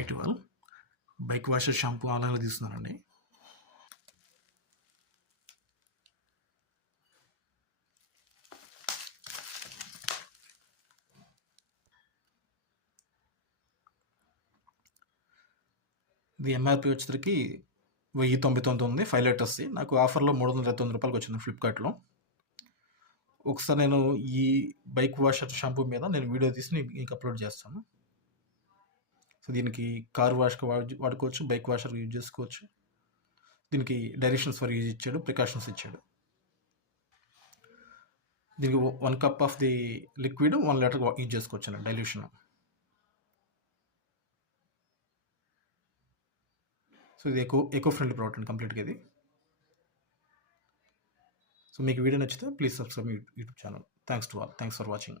High to all. Bike washer shampoo ఆన్లైన్లో తీసుకున్నానండి. ఇది ఎంఆర్పి వచ్చేసరికి 1099 ఉంది, 5 లీటర్స్ది. నాకు ఆఫర్లో 329 రూపాయలకి వచ్చింది ఫ్లిప్కార్ట్లో. ఒకసారి నేను ఈ బైక్ వాషర్ షాంపూ మీద నేను వీడియో తీసి మీకు అప్లోడ్ చేస్తాను. సో దీనికి కార్ వాష్కి వాడుకోవచ్చు, బైక్ వాషర్ యూజ్ చేసుకోవచ్చు. దీనికి డైరెక్షన్స్ ఫర్ యూజ్ ఇచ్చాడు, ప్రికాషన్స్ ఇచ్చాడు. దీనికి 1 cup of the liquid 1 litre use చేసుకోవచ్చు అండి డైల్యూషన్. సో ఇది ఎకో ఫ్రెండ్లీ ప్రోడక్ట్ అండి కంప్లీట్గా ఇది. సో మీకు వీడియో నచ్చితే please subscribe YouTube channel. Thanks to all. Thanks for watching.